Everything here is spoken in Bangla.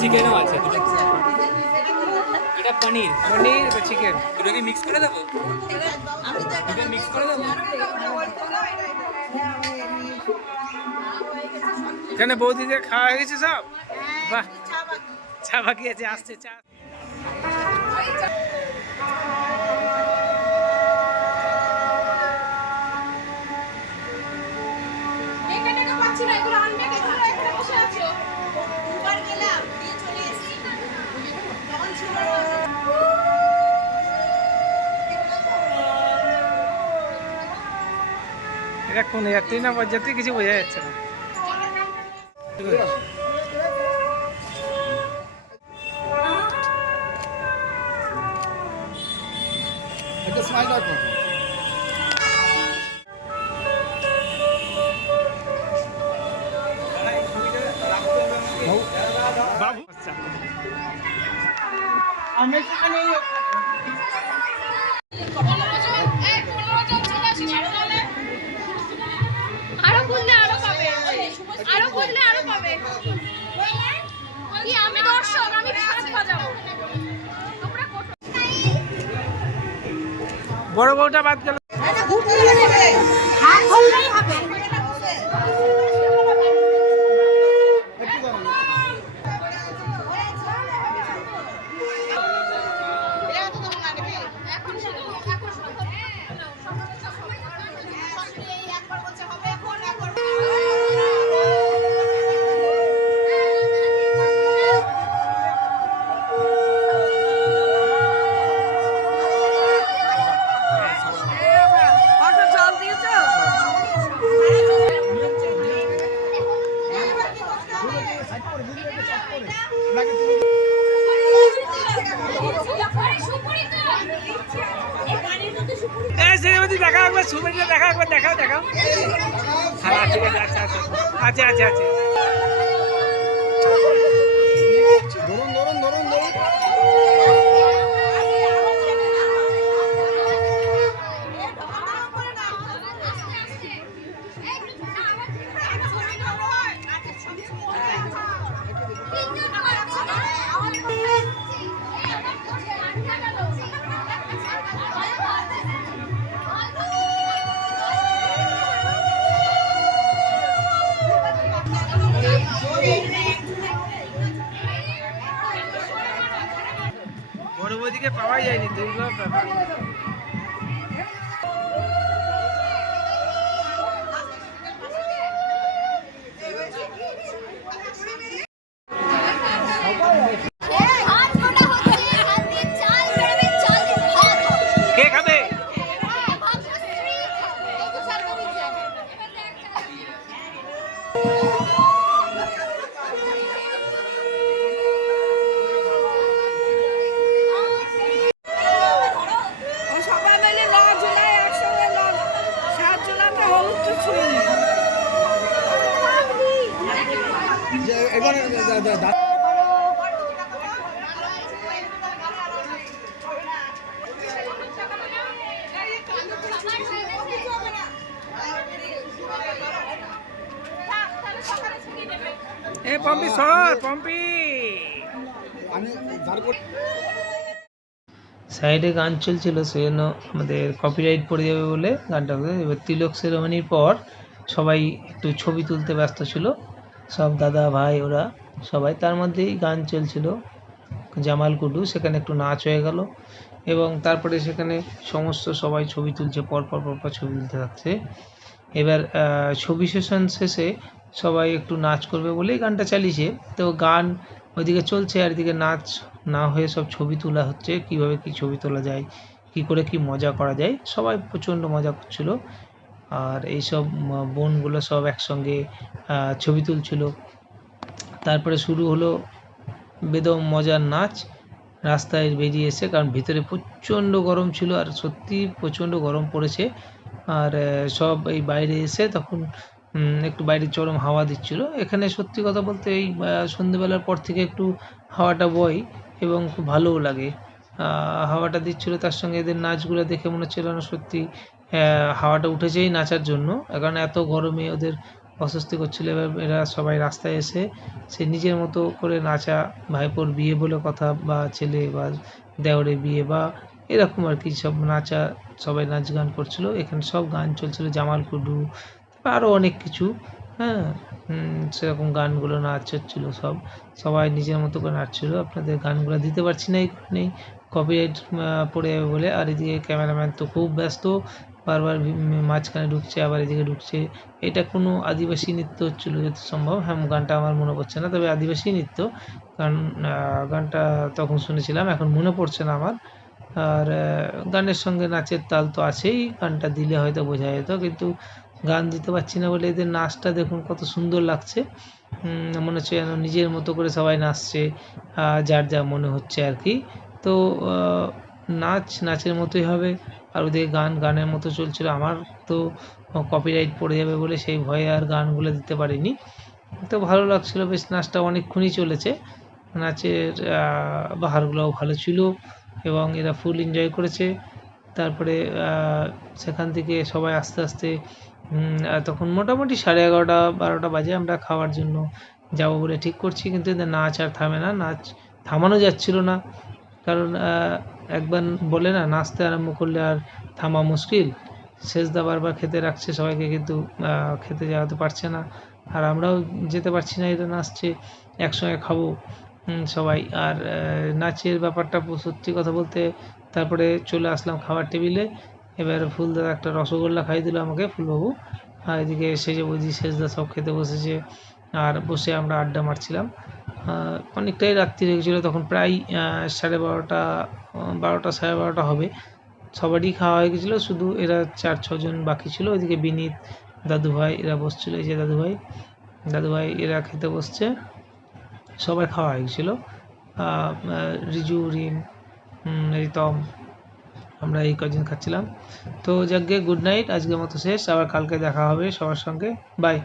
চিকেনও আছে। এটা পনির বা চিকেন দুটোকে মিক্স করে দেবো, দুটো মিক্স করে দেবো। এখানে বৌদিদের খাওয়া হয়ে গেছে সব? বাহ, চা বাকি আছে, আসছে চা। এটা কোন যাত্রী না বরযাত্রী কিছু বোঝা যাচ্ছে না। একটা স্মাইল রাখো। বাবু আচ্ছা, আমি সেখানে আরো বললে আরো পাবে, আরো বললে আরো পাবে। কি আমি দর্শক, আমি শাক বাজাবো, তোমরা কোটো। বড় বউটা বাদ গেল। হাত ধরলেই হবে। দেখা একবার সুমিটা দেখা একবার দেখাও দেখাও। হ্যাঁ ঠিক আছে, আচ্ছা আচ্ছা আচ্ছা আচ্ছা আচ্ছা। ধরুন ধরুন ধরুন ধরুন। বড় বৌদিকে পাওয়াই যায়নি, দুর্লভ ব্যাপার। কে খাবে? এবারে এ পম্পি সর, পম্পি আমি ধার করে সাইডে গান চলছিল, সেজন্য আমাদের কপিরাইট পড়ে যাবে বলে গানটা। এবার তিলক সেরেমনির পর সবাই একটু ছবি তুলতে ব্যস্ত ছিল, সব দাদা ভাই ওরা সবাই। তার মধ্যেই গান চলছিল জামাল কুডু, সেখানে একটু নাচ হয়ে গেল এবং তারপরে সেখানে সমস্ত সবাই ছবি তুলছে, পরপর ছবি তুলতে থাকছে। এবার ছবি সেশন শেষে সবাই একটু নাচ করবে বলেই গানটা চালিয়েছে। তো গান ওইদিকে চলছে আর এদিকে নাচ না হয়ে সব ছবি তোলা হচ্ছে, কিভাবে কি ছবি তোলা যায়, কি করে কি মজা করা যায়। সবাই প্রচণ্ড মজা করছিল আর এইসব বোনগুলো সব একসঙ্গে ছবি তুলছিল। তারপরে শুরু হলো বেদম মজার নাচ। রাস্তায় বেরিয়ে এসে, কারণ ভিতরে প্রচণ্ড গরম ছিল আর সত্যি প্রচণ্ড গরম পড়েছে, আর সব এই বাইরে এসে তখন একটু বাইরে চরম হাওয়া দিচ্ছিল। এখানে সত্যি কথা বলতে এই সন্ধেবেলার পর থেকে একটু হাওয়াটা বয় এবং খুব ভালোও লাগে। হাওয়াটা দিচ্ছিল, তার সঙ্গে এদের নাচগুলো দেখে মনে হচ্ছিল না সত্যি হাওয়াটা উঠেছেই নাচার জন্য, কারণ এত গরমে ওদের অস্বস্তি করছিল। এবার এরা সবাই রাস্তায় এসে সে নিজের মতো করে নাচা, ভাইপোর বিয়ে বলে কথা বা ছেলে বা দেওরের বিয়ে বা এরকম আর কি সব নাচা, সবাই নাচ গান করছিল। এখানে সব গান চলছিল, জামাল কুডু, আরও অনেক কিছু। হ্যাঁ, সেরকম গানগুলো নাচ হচ্ছিল, সবাই নিজের মতো করে নাচছিল। আপনাদের গানগুলো দিতে পারছি না, এই নেই কপিরাইট পড়ে যাবে বলে। আর এদিকে ক্যামেরাম্যান তো খুব ব্যস্ত, বারবার মাঝখানে ঢুকছে আবার এদিকে ঢুকছে। এটা কোনো আদিবাসী নৃত্য হচ্ছিল যত সম্ভব। হ্যাঁ, গানটা আমার মনে পড়ছে না, তবে আদিবাসী নৃত্য। কারণ গানটা তখন শুনেছিলাম, এখন মনে পড়ছে না আমার। আর গানের সঙ্গে নাচের তাল তো আছেই, গানটা দিলে হয়তো বোঝা যেত, কিন্তু গান দিতে পারছি না বলে। এদের নাচটা দেখুন কত সুন্দর লাগছে, মনে হচ্ছে যেন নিজের মতো করে সবাই নাচছে, যার যা মনে হচ্ছে আর কি। তো নাচ নাচের মতোই হবে, আর ওদিকে গান গানের মতো চলছিল। আমার তো কপিরাইট পড়ে যাবে বলে সেই ভয়ে আর গানগুলো দিতে পারিনি। তো ভালো লাগছিল বেশ, নাচটা অনেকক্ষণই চলেছে। নাচের বাহারগুলোও ভালো ছিল এবং এরা ফুল এনজয় করেছে। তারপরে সেখান থেকে সবাই আস্তে আস্তে তখন মোটামুটি 11:30-12টা বাজে। আমরা খাওয়ার জন্য যাব বলে ঠিক করছি, কিন্তু এদের নাচ আর থামে না, নাচ থামানো যাচ্ছিল না। কারণ একবার বলে না, নাচতে আরম্ভ করলে আর থামা মুশকিল। শেষদা বারবার খেতে রাখছে সবাইকে, কিন্তু খেতে যাওয়াতে পারছে না, আর আমরাও যেতে পারছি না। এরা নাচছে, একসঙ্গে খাবো সবাই। আর নাচের ব্যাপারটা সত্যি কথা বলতে, তারপরে চলে আসলাম খাবার টেবিলে। এবার ফুলদা একটা রসগোল্লা খাইয়ে দিল আমাকে, ফুলবাবু। আর এদিকে সেজে বুঝি শেষদা সব খেতে বসেছে, আর বসে আমরা আড্ডা মারছিলাম। অনেকটাই রাত্রি হয়ে গেছিলো তখন, প্রায় 12:30, 12টা 12:30 হবে। সবারই খাওয়া হয়ে গেছিলো, শুধু এরা 4-6 জন বাকি ছিল। ওইদিকে বিনীত, দাদুভাই এরা বসছিল, এই যে দাদুভাই এরা খেতে বসছে। সবাই খাওয়া হয়ে গেছিলো, রিজু, রিম, রিতম, আমরা এই কদিন খাচ্ছিলাম। তো যাকগে, গুড নাইট, আজকের মতো শেষ। আবার কালকে দেখা হবে সবার সঙ্গে, বাই।